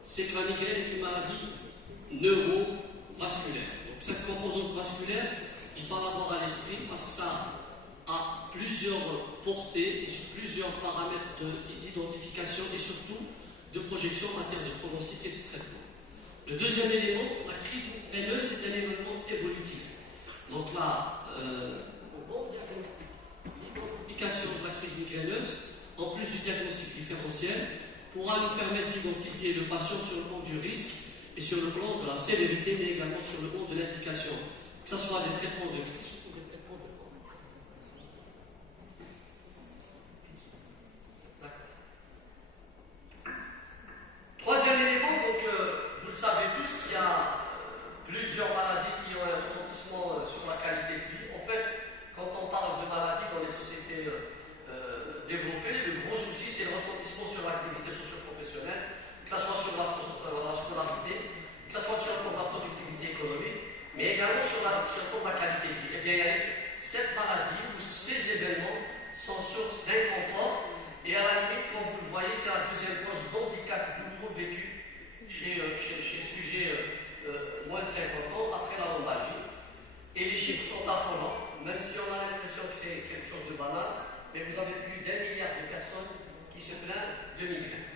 c'est que la migraine est une maladie neurovasculaire. Donc cette composante vasculaire, il faut l'avoir à l'esprit parce que ça a plusieurs portées et sur plusieurs paramètres d'identification et surtout de projection en matière de pronostic et de traitement. Le deuxième élément, la crise migraineuse, c'est un élément évolutif. Donc là, au bon diagnostic, l'identification de la crise migraineuse, en plus du diagnostic différentiel, pourra nous permettre d'identifier le patient sur le plan du risque et sur le plan de la sévérité, mais également sur le plan de l'indication, que ce soit des traitements de crise ou des traitements de forme. Troisième élément, donc vous le savez tous qu'il y a plusieurs maladies qui ont un retentissement sur la qualité de vie. En fait, quand on parle de maladies dans les sociétés développées, le gros souci c'est le retentissement sur l'activité socio-professionnelle, que ce soit sur la scolarité, que ce soit sur le plan de la productivité économique, mais également sur le plan de la qualité de vie. Eh bien, cette maladie ou ces événements sont source d'inconfort et à la limite, comme vous le voyez, c'est la deuxième cause d'handicap douloureux vécu chez le sujet moins de 50 ans après la lombalgie. Et les chiffres sont affolants, même si on a l'impression que c'est quelque chose de banal, mais vous avez plus d'1 milliard de personnes qui se plaignent de migraine.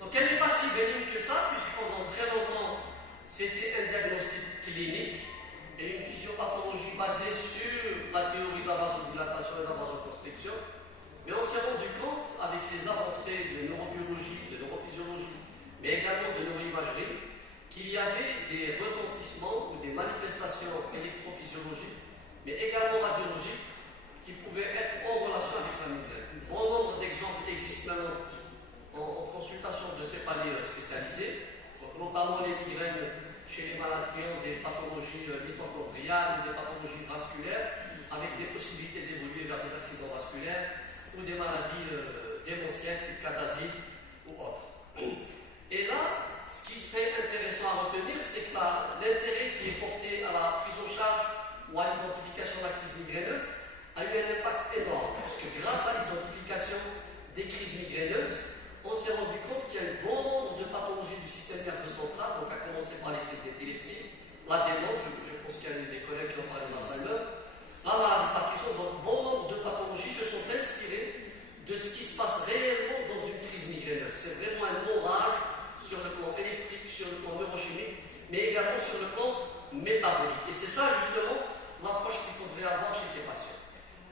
Donc elle n'est pas si bénigne que ça, puisque pendant très longtemps, c'était un diagnostic clinique et une physiopathologie basée sur la théorie de la vasodilatation et de la vasoconstriction. Mais on s'est rendu compte, avec les avancées de neurobiologie, de neurophysiologie, mais également de neuroimagerie, qu'il y avait des retentissements ou des manifestations électrophysiologiques, mais également radiologiques, qui pouvaient être en relation avec la migraine. Un grand nombre d'exemples existent maintenant en consultation de céphalées spécialisées, donc notamment les migraines chez les malades qui ont des pathologies mitochondriales ou des pathologies vasculaires, avec des possibilités d'évoluer vers des accidents vasculaires ou des maladies démentielles type cadasite ou autres. Et là, ce qui serait intéressant à retenir, c'est que l'intérêt qui est porté à la prise en charge ou à l'identification de la crise migraineuse a eu un impact énorme, puisque grâce à l'identification des crises migraineuses, on s'est rendu compte qu'il y a un bon nombre de pathologies du système nerveux central, donc à commencer par les crises d'épilepsie, la démence, je pense qu'il y a des collègues qui ont parlé d'Alzheimer, la maladie de Parkinson, donc bon nombre de pathologies se sont inspirées de ce qui se passe réellement dans une crise migraineuse. C'est vraiment un orage sur le plan électrique, sur le plan neurochimique, mais également sur le plan métabolique. Et c'est ça justement l'approche qu'il faudrait avoir chez ces patients.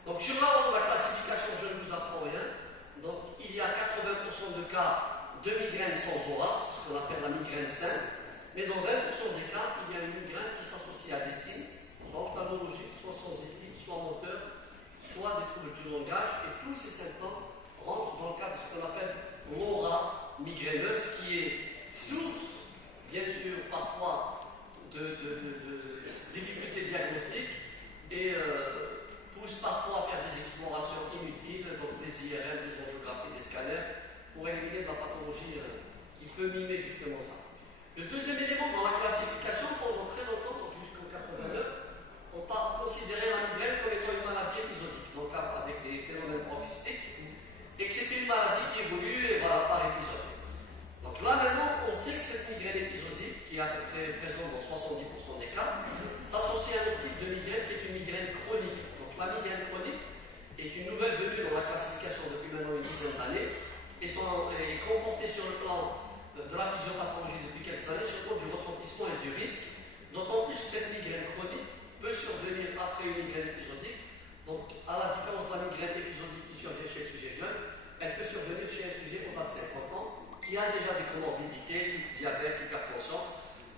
Donc sur la classification, je ne vous apprends rien. Donc il y a 80% de cas de migraine sans aura, c'est ce qu'on appelle la migraine simple, mais dans 20% des cas, il y a une migraine qui s'associe à des signes, soit ophtalmologiques, soit sensitifs, soit moteurs, soit des troubles du langage, et tous ces symptômes rentrent dans le cadre de ce qu'on appelle l'aura migraineuse, qui est source, bien sûr, parfois de difficultés diagnostiques et pousse parfois à faire des explorations inutiles, donc des IRM, des angiographies, des scanners, pour éliminer de la pathologie qui peut mimer justement ça. Le deuxième élément dans la classification, pendant très longtemps, donc jusqu'en 89, on a considéré la migraine comme étant une maladie épisodique, donc avec des phénomènes paroxystiques, et que c'était une maladie qui évolue par épisode. Donc là maintenant, on sait que cette migraine épisodique, qui est à peu près présente dans 70% des cas, s'associe à un autre type de migraine qui est une migraine chronique. Donc la migraine chronique est une nouvelle venue dans la classification depuis maintenant une dizaine d'années et est confortée sur le plan de la physiopathologie depuis quelques années, sur le plan du retentissement et du risque, d'autant plus que cette migraine chronique peut survenir après une migraine épisodique. Donc à la différence de la migraine épisodique qui survient chez le sujet jeune, elle peut survenir chez un sujet au-delà de 50 ans qui a déjà des comorbidités, type diabète, hypertension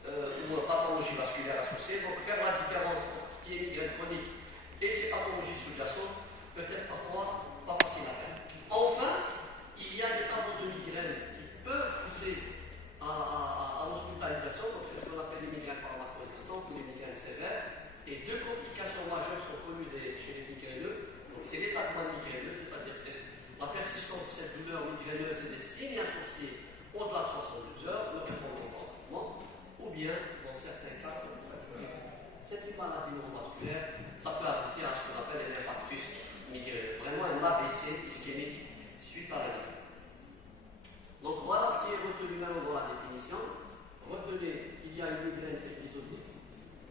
ou pathologie vasculaire associée. Donc faire la différence entre ce qui est migraine chronique et ces pathologies sous-jacentes peut être parfois pas facile à faire. Enfin, il y a des tableaux de migraine qui peuvent pousser à l'hospitalisation, donc c'est ce qu'on appelle les migraines pharmacorésistantes ou les migraines sévères, et deux complications majeures sont connues chez les migraineux. Donc c'est l'étatement migraineux, c'est-à-dire c'est la persistance de cette douleur migraineuse et des signes associés au-delà de 72 heures, ne répondant pas au traitement, ou bien, dans certains cas, c'est pour ça que c'est une maladie neurovasculaire, ça peut aboutir à ce qu'on appelle un infarctus migraineux, vraiment un AVC ischémique suite à la migraine. Donc voilà ce qui est retenu maintenant dans la définition. Retenez qu'il y a une migraine épisodique,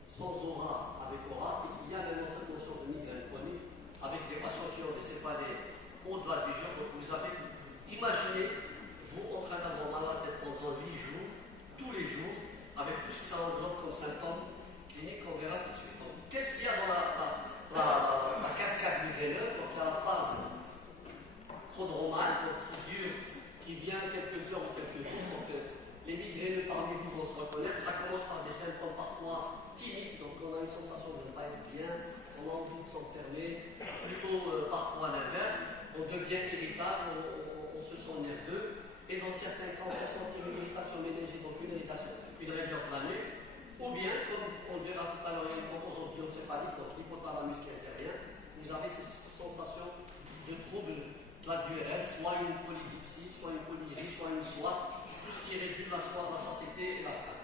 sans aura avec aura, et qu'il y a maintenant cette notion de migraine chronique avec des patients qui ont des céphalées au-delà du jour. Donc vous avez imaginé, vous en train d'avoir mal à la tête pendant 8 jours, tous les jours, avec tout ce que ça englobe comme symptômes cliniques qu'on verra tout de suite. Donc, qu'est-ce qu'il y a dans la cascade migraineuse? Donc il y a la phase prodromale, qui vient quelques heures ou quelques jours. Donc les migraineux parmi vous vont se reconnaître. Ça commence par des symptômes parfois timides, donc on a une sensation de ne pas être bien, on a envie de s'enfermer, plutôt parfois à l'inverse, on devient irritable, on se sent nerveux, et dans certains cas on ressent une irritation méningée, donc une irritation, une raideur de la nuit, ou bien, comme on le verra tout à l'heure, il y a une composante biocéphalique, donc l'hypothalamus qui intervient, vous avez ces sensations de troubles de la DRS, soit une polydipsie, soit une polyurie, soit une soif, tout ce qui régule la soif, la satiété et la faim.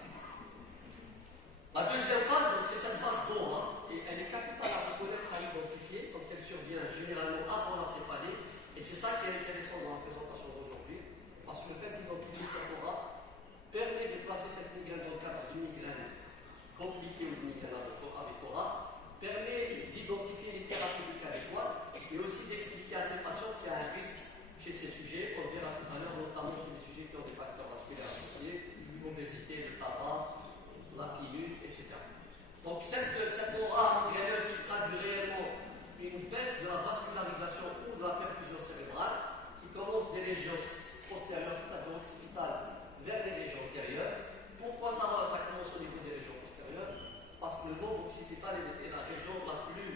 La deuxième phase, c'est cette phase d'aura, et elle est capitale à reconnaître, à identifier, donc elle survient généralement avant la céphalée, et c'est ça qui est intéressant dans la présentation d'aujourd'hui, parce que le fait d'identifier cette aura permet de placer cette migraine dans le cadre d'une migraine compliquée ou d'une migraine avec aura, permet d'identifier les thérapeutiques adéquates, et aussi d'expliquer à ces patients qu'il y a un risque chez ces sujets, on le verra tout à l'heure, notamment chez les sujets qui ont des facteurs vasculaires associés, l'obésité, le tabac, la pilule, etc. Donc cette aura migraineuse qui traduit réellement une baisse de la vascularisation ou de la perfusion cérébrale, qui commence des régions postérieures, c'est-à-dire occipitales, vers les régions antérieures. Pourquoi ça commence au niveau des régions postérieures? Parce que le lobe occipital est la région la plus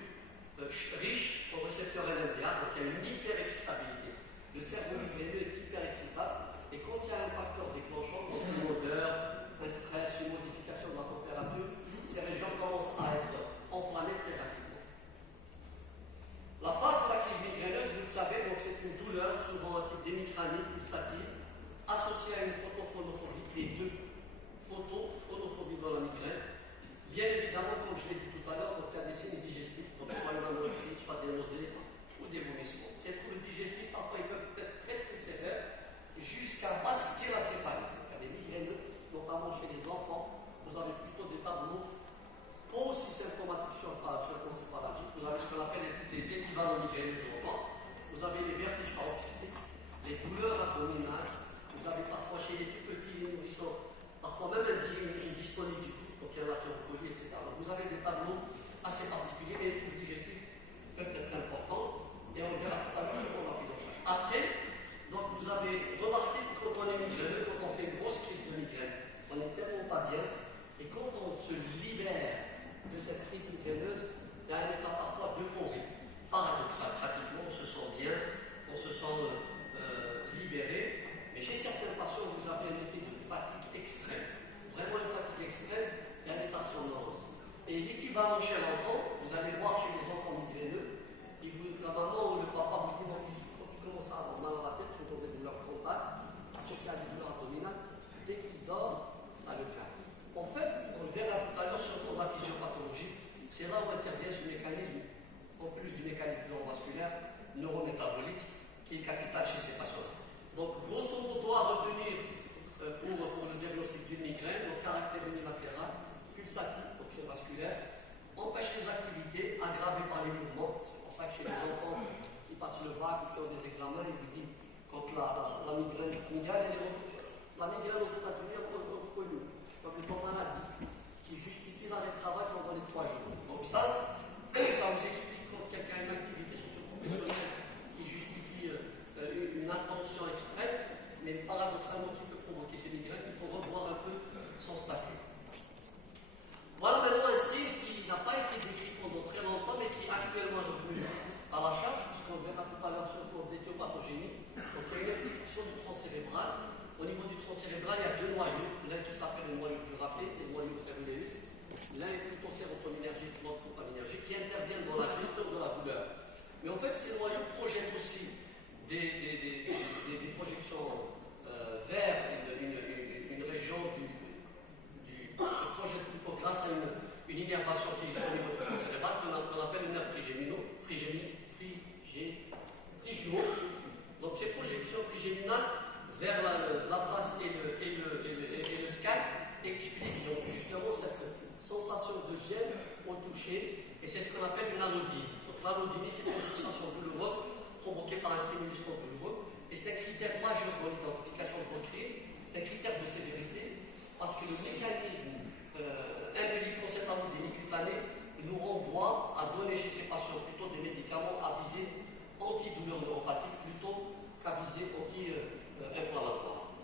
riche au récepteur NMDA, donc il y a une hyperexcitabilité. Le cerveau migraineux est hyperexcitable, et quand il y a un facteur déclenchant, donc une odeur, un stress, une modification de la température, ces régions commencent à être enflammées très rapidement. La phase de la crise migraineuse, vous le savez, donc c'est une douleur, souvent un type d'hémicranie pulsative, associée à une photophonophobie. Les deux, photophonophobie dans la migraine. Bien évidemment, comme je l'ai dit tout à l'heure, donc il y a des signes digestifs, donc soit une anorexie, soit des nausées ou des vomissements. Ces troubles digestifs, parfois, ils peuvent être très très sévères jusqu'à masquer la céphalie. Il y a des migraineux, notamment chez les enfants, vous avez plutôt des tableaux pas aussi symptomatiques sur l'encéphalgie. Vous avez ce qu'on appelle les équivalents migraineux de l'enfant. Vous avez les vertiges paroxystiques, les douleurs abdominales. Vous avez parfois chez les tout petits, les nourrissons, parfois même une disponibilité. Donc il y en a qui ont poli, etc. Donc vous avez des tableaux assez particuliers, mais les troubles digestifs peuvent être importants, et on verra tout à l'heure sur la prise en charge. Après, donc vous avez remarqué que quand on est migraineux, quand on fait une grosse crise de migraine, on n'est tellement pas bien, et quand on se libère de cette crise migraineuse, il y a un état parfois d'euphorie, paradoxal, pratiquement, on se sent bien, on se sent libéré, mais chez certains patients, vous avez un effet de fatigue extrême, vraiment une fatigue extrême, il y a un état de somnolence. Et l'équivalent chez l'enfant, vous allez voir chez les enfants migraineux, la maman ou le papa vous dit, donc, quand il commence à avoir mal à la tête, surtout des douleurs frontales, associées à des douleurs abdominales, dès qu'il dort, ça le calme. En fait, on le verra tout à l'heure sur la physiopathologie, c'est là où intervient ce mécanisme, en plus du mécanisme neurovasculaire, neurométabolique, qui est capital chez ces patients. Donc, grosso modo, à retenir pour le diagnostic d'une migraine, le caractère unilatéral, pulsatif, donc c'est vasculaire, empêche les activités aggravées par les mouvements. C'est pour ça que chez les enfants qui passent le bac ou qui ont des examens, ils vous disent quand la migraine mondiale, la migraine aux États-Unis est reconnue comme une maladie qui justifie l'arrêt de travail pendant les 3 jours. Donc ça vous explique quand quelqu'un a une activité socio-professionnelle qui justifie une attention extrême, mais paradoxalement qui peut provoquer ces migraines, il faut revoir un peu son statut. Voilà maintenant un signe qui n'a pas été décrit pendant très longtemps, mais qui est actuellement revenu à la charge, puisqu'on verra tout à l'heure sur le plan d'éthiopathogénie. Donc il y a une implication du tronc cérébral. Au niveau du tronc cérébral, il y a 2 noyaux. L'un qui s'appelle le noyau du rapé, les noyaux céruléus. L'un est plutôt sérotoninergique, l'autre dopaminergique, qui interviennent dans la gestion de la douleur. Mais en fait, ces noyaux projettent aussi des projections vers une région se projette plutôt grâce à une innervation qui est au niveau du tronc cérébral qu'on appelle une nerf trigéminaux. Donc ces projections c'est une sensation douloureuse provoquée par un stimulus non douloureux. Et c'est un critère majeur dans l'identification de votre crise, c'est un critère de sévérité, parce que le mécanisme imbriqué pour cette anodynie cutanée nous renvoie à donner chez ces patients plutôt des médicaments à visée antidouleur neuropathique plutôt qu'à visée anti-inflammatoire.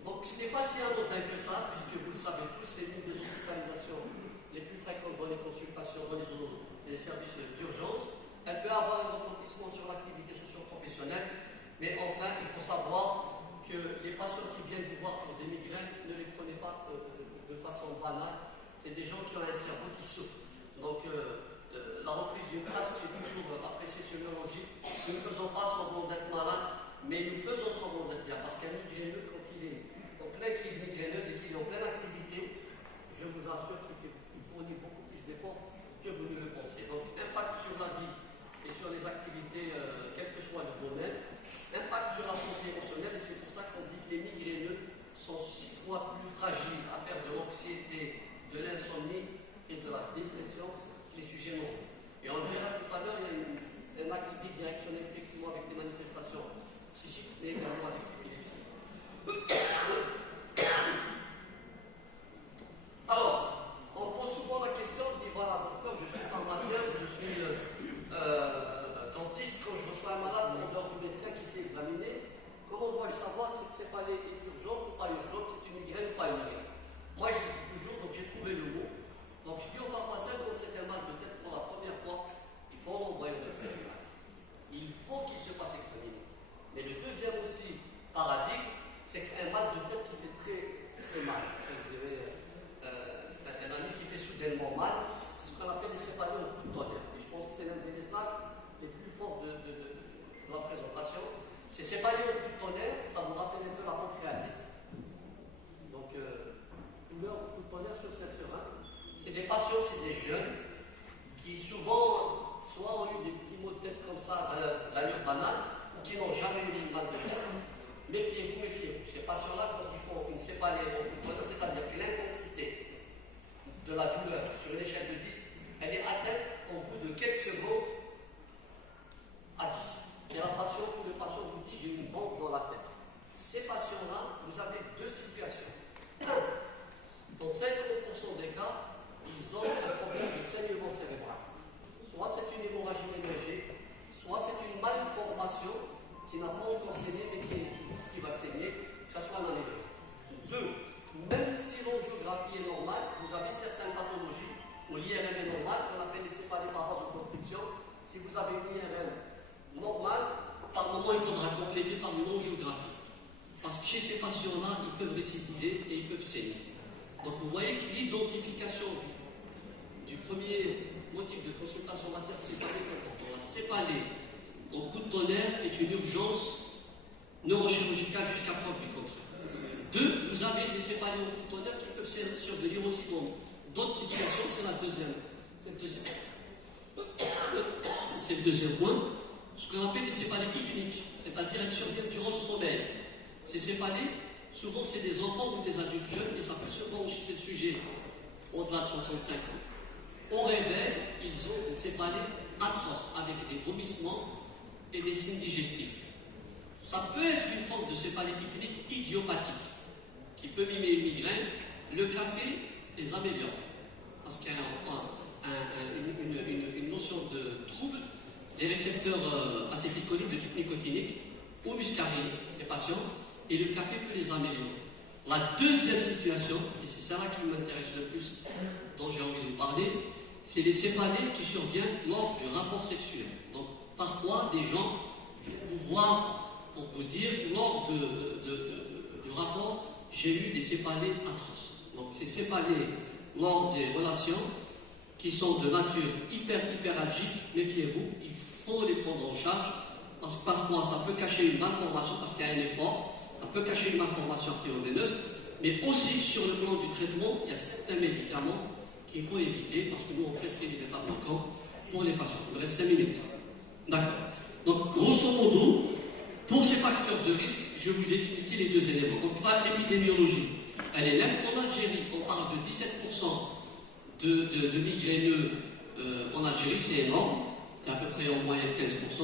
Donc ce n'est pas si anodin que ça, puisque vous le savez tous, c'est l'une des hospitalisations les plus fréquentes dans les consultations, dans les services d'urgence. Elle peut avoir un retentissement sur l'activité socio-professionnelle, mais enfin, il faut savoir que les patients qui viennent vous voir pour des migraines, ne les prenez pas de façon banale. C'est des gens qui ont un cerveau qui souffre. Donc, la reprise d'une phrase que j'ai toujours appréciée sur neurologie, nous ne faisons pas semblant d'être malade, mais nous faisons semblant d'être bien. Parce qu'un migraineux, quand il est en pleine crise migraineuse et qu'il est en pleine activité, je vous assure qu'il fournit beaucoup plus d'efforts que vous ne le pensez. Donc, impact sur la vie et sur les activités, quel que soit le domaine, impact sur la santé émotionnelle, et c'est pour ça qu'on dit que les migraineux sont 6 fois plus fragiles à faire de l'anxiété, de l'insomnie et de la dépression que les sujets normaux. Et on le verra tout à l'heure, il y a un axe bidirectionnel effectivement avec des manifestations psychiques, mais également avec l'épilepsie. Alors, on pose souvent la question, on dit voilà, docteur, je suis pharmacien, je suis dentiste, quand je reçois un malade en dehors du médecin qui s'est examiné, comment dois-je savoir si c'est pas urgente ou pas urgente, c'est une migraine ou pas une migraine? Moi, je dis toujours, donc j'ai trouvé le mot. Donc je dis au pharmacien, quand c'est un mal de tête pour la première fois, il faut l'envoyer au médecin général. Il faut qu'il se fasse examiner. Mais le deuxième aussi paradigme, c'est qu'un mal de tête qui fait très, très mal, un ami qui fait soudainement mal, c'est ce qu'on appelle les céphalées au coup de tonnerre. Et je pense que c'est l'un des messages les plus forts de la présentation. Ces céphalées au coup de tonnerre, ça vous rappelle un peu la pancréatite. Donc, douleur au coup de tonnerre sur cette serein. C'est des patients, c'est des jeunes qui souvent soit ont eu des petits maux de tête comme ça d'allure banale ou qui n'ont jamais eu une mal de tête. Méfiez-vous, méfiez-vous. Ces patients-là, quand ils font une céphalée au coup de tonnerre, c'est-à-dire que l'intensité de la douleur sur une échelle de 10, elle est atteinte au bout de quelques secondes à 10. Et le patient vous dit j'ai une bombe dans la tête. Ces patients-là, vous avez deux situations. Dans 50% des cas, ils ont un problème de saignement cérébral. Soit c'est une hémorragie ménagée, soit c'est une malformation qui n'a pas encore saigné mais qui va saigner, que ce soit un anévrisme. Deux, même si l'angiographie est normale, vous avez certaines pathologies où l'IRM est normal, qu'on appelle les céphalées par vasoconstriction. Si vous avez une IRM normale, par moment il faudra compléter par une angiographie. Parce que chez ces patients-là, ils peuvent récidiver et ils peuvent saigner. Donc vous voyez que l'identification du premier motif de consultation maternelle céphalée est important. La céphalée au coup de tonnerre est une urgence neurochirurgicale jusqu'à preuve du contraire. Deux, vous avez les céphalées au coup de tonnerre qui peuvent survenir aussi dans d'autres situations. C'est le deuxième point. Ce qu'on appelle les céphalées hypniques, c'est-à-dire elles surviennent durant le sommeil. Ces céphalées, souvent c'est des enfants ou des adultes jeunes, et ça peut souvent chez le sujet au-delà de 65 ans. Au réveil, ils ont une céphalée atroce, avec des vomissements et des signes digestifs. Ça peut être une forme de céphalée hypnique idiopathique, qui peut mimer une migraine. Le café les améliore, parce qu'il y a une notion de trouble des récepteurs acétylcholine de type nicotinique ou muscarinique des patients, et le café peut les améliorer. La deuxième situation, et c'est celle-là qui m'intéresse le plus, dont j'ai envie de vous parler, c'est les céphalées qui surviennent lors du rapport sexuel. Donc parfois des gens viennent vous voir pour vous dire, lors du rapport, j'ai eu des céphalées atroces. Donc ces céphalées lors des relations qui sont de nature hyperalgique, méfiez-vous, il faut les prendre en charge, parce que parfois ça peut cacher une malformation parce qu'il y a un effort, ça peut cacher une malformation artério-veineuse, mais aussi sur le plan du traitement, il y a certains médicaments qu'il faut éviter, parce que nous on prescrit des bêta-bloquants pour les patients. Il me reste 5 minutes. D'accord. Donc grosso modo, pour ces facteurs de risque, je vous ai expliqué les deux éléments. Donc là, l'épidémiologie, elle est là. En Algérie, on parle de 17% de migraineux en Algérie, c'est énorme. c'est à peu près en moyenne 15%,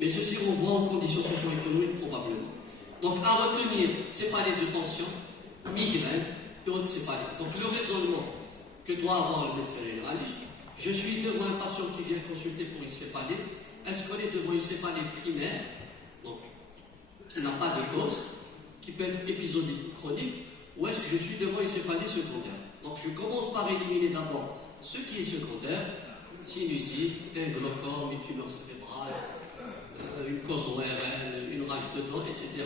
mais ceci renvoie aux conditions socio-économiques probablement. Donc à retenir céphalée de tension, migraine et autres céphalées. Donc le raisonnement que doit avoir le médecin généraliste, je suis devant un patient qui vient consulter pour une céphalée, est-ce qu'on est devant une céphalée primaire, donc qui n'a pas de cause, qui peut être épisodique ou chronique, ou est-ce que je suis devant une céphalée secondaire? Donc je commence par éliminer d'abord ce qui est secondaire, sinusite, un glaucome, une tumeur cérébrale, une cause ORL, une rage de dents, etc.,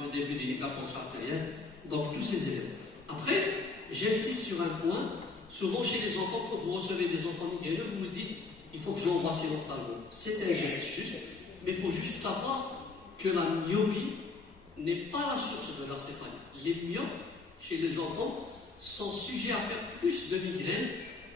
le début d'une hypertension artérielle, donc tous ces éléments. Après, j'insiste sur un point, souvent chez les enfants, quand vous recevez des enfants migraineux, vous vous dites, il faut que je l'envoie simultanément. C'est un geste juste, mais il faut juste savoir que la myopie n'est pas la source de la céphalie. Les myopes, chez les enfants, sont sujets à faire plus de migraines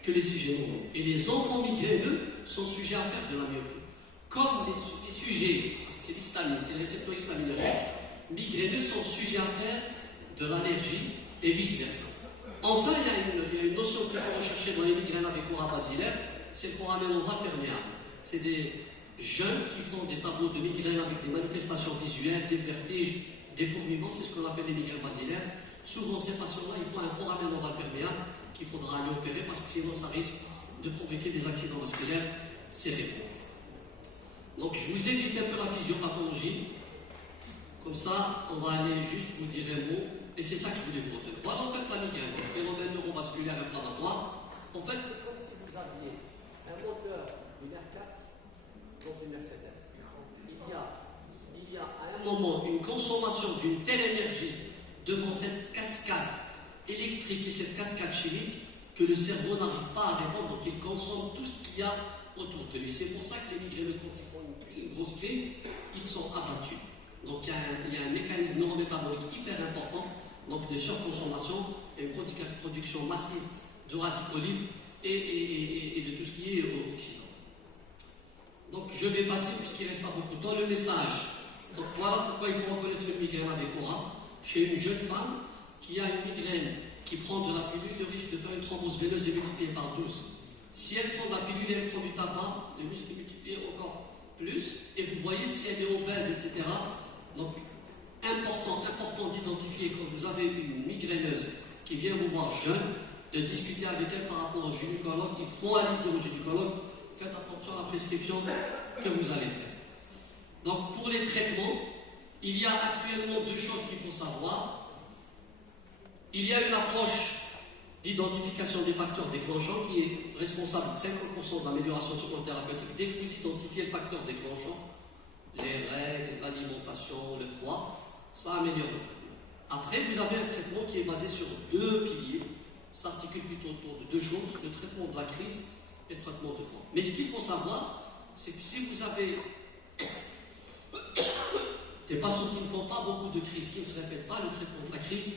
que les sujets normaux. Et les enfants migraineux sont sujets à faire de la myopie. Comme les sujets, c'est l'histamine, c'est les récepteurs histaminogènes, migraineux sont sujets à faire de l'allergie et vice-versa. Enfin, il y a une notion qu'il faut rechercher dans les migraines avec aura basilaire, c'est le foramen ovale perméable. C'est des jeunes qui font des tableaux de migraines avec des manifestations visuelles, des vertiges, des fourmillements, c'est ce qu'on appelle les migraines basilaires. Souvent, ces patients-là, il faut un foramen ovale perméable qu'il faudra aller opérer parce que sinon, ça risque de provoquer des accidents vasculaires cérébraux. Donc, je vous évite un peu la physiopathologie. Comme ça, on va aller juste vous dire un mot. Et c'est ça que je voulais vous retenir. Voilà en fait la migraine, donc phénomène neurovasculaire inflammatoire. En fait, c'est comme si vous aviez un moteur d'une R4 dans une Mercedes. Il y a à un moment une consommation d'une telle énergie devant cette cascade électrique et cette cascade chimique que le cerveau n'arrive pas à répondre, donc il consomme tout ce qu'il y a autour de lui. C'est pour ça que les migraineux, quand ils font une grosse crise, ils sont abattus. Donc il y a un mécanisme neurométabolique hyper important, donc de surconsommation et une production massive de radicaux libres et de tout ce qui est oxydant. Donc je vais passer, puisqu'il ne reste pas beaucoup de temps, le message. Donc voilà pourquoi il faut reconnaître une migraine avec aura. Chez une jeune femme qui a une migraine, qui prend de la pilule, le risque de faire une thrombose veineuse est multiplié par 12. Si elle prend de la pilule et elle prend du tabac, le risque est multiplié encore plus. Et vous voyez si elle est obèse, etc. Donc, important d'identifier quand vous avez une migraineuse qui vient vous voir jeune, de discuter avec elle par rapport au gynécologue. Il faut aller dire au gynécologue, faites attention à la prescription que vous allez faire. Donc, pour les traitements, il y a actuellement deux choses qu'il faut savoir. Il y a une approche d'identification des facteurs déclenchants qui est responsable de 50% d'amélioration sur le plan thérapeutique. Dès que vous identifiez le facteur déclenchant, les règles, l'alimentation, le froid, ça améliore le traitement. Après, vous avez un traitement qui est basé sur deux piliers, s'articule plutôt autour de deux choses, le traitement de la crise et le traitement de froid. Mais ce qu'il faut savoir, c'est que si vous avez des patients qui ne font pas beaucoup de crises, qui ne se répètent pas, le traitement de la crise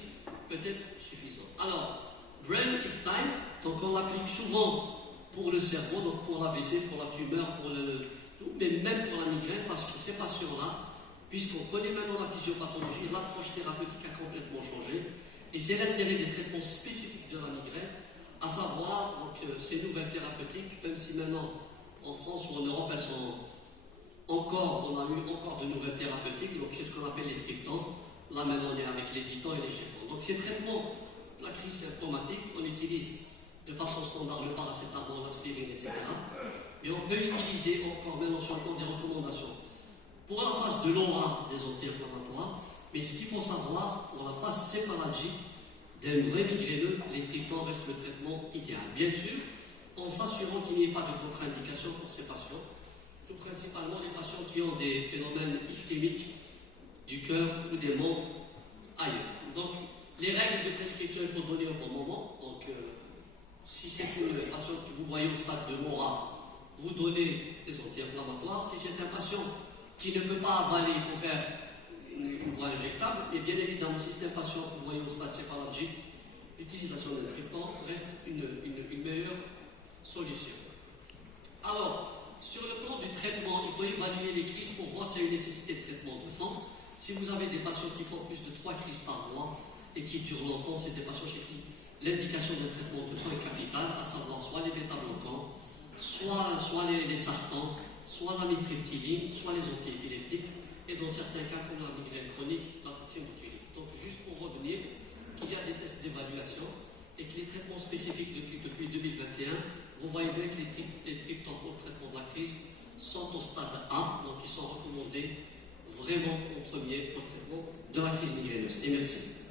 peut être suffisant. Alors, brain is time, donc on l'applique souvent pour le cerveau, donc pour l'AVC, pour la tumeur, pour mais même pour la migraine, parce que ces patients-là, puisqu'on connaît maintenant la physiopathologie, l'approche thérapeutique a complètement changé, et c'est l'intérêt des traitements spécifiques de la migraine, à savoir donc, ces nouvelles thérapeutiques, même si maintenant en France ou en Europe elles sont encore, on a eu encore de nouvelles thérapeutiques, donc c'est ce qu'on appelle les triptans. Là maintenant on est avec les ditans et les gépants. Donc ces traitements de la crise symptomatique, on utilise de façon standard le paracétamol, l'aspirine, etc. Et on peut utiliser encore maintenant sur le plan des recommandations pour la phase de l'aura des anti-inflammatoires, mais ce qu'il faut savoir, pour la phase céphalalgique d'un vrai migraineux, les triptans restent le traitement idéal. Bien sûr, en s'assurant qu'il n'y ait pas de contre-indication pour ces patients, tout principalement les patients qui ont des phénomènes ischémiques du cœur ou des membres ailleurs. Donc, les règles de prescription, il faut donner au bon moment. Donc, si c'est une patient que vous voyez au stade de l'aura, vous donnez des anti-inflammatoires. Si c'est un patient qui ne peut pas avaler, il faut faire une voie injectable. Et bien évidemment, si c'est un patient que vous voyez au stade céphalalgique, l'utilisation d'un traitement reste une meilleure solution. Alors, sur le plan du traitement, il faut évaluer les crises pour voir s'il y a une nécessité de traitement de fond. Si vous avez des patients qui font plus de 3 crises par mois et qui durent longtemps, c'est des patients chez qui l'indication d'un traitement de fond est capitale, à savoir soit les bêta-bloquants, soit les sartans, soit l'amitriptyline, soit les antiépileptiques, et dans certains cas, comme la migraine chronique, la toxine botulique. Donc, juste pour revenir, qu'il y a des tests d'évaluation et que les traitements spécifiques depuis 2021, vous voyez bien que les triptans pour le traitement de la crise sont au stade A, donc ils sont recommandés vraiment en premier au traitement de la crise migraineuse. Et merci.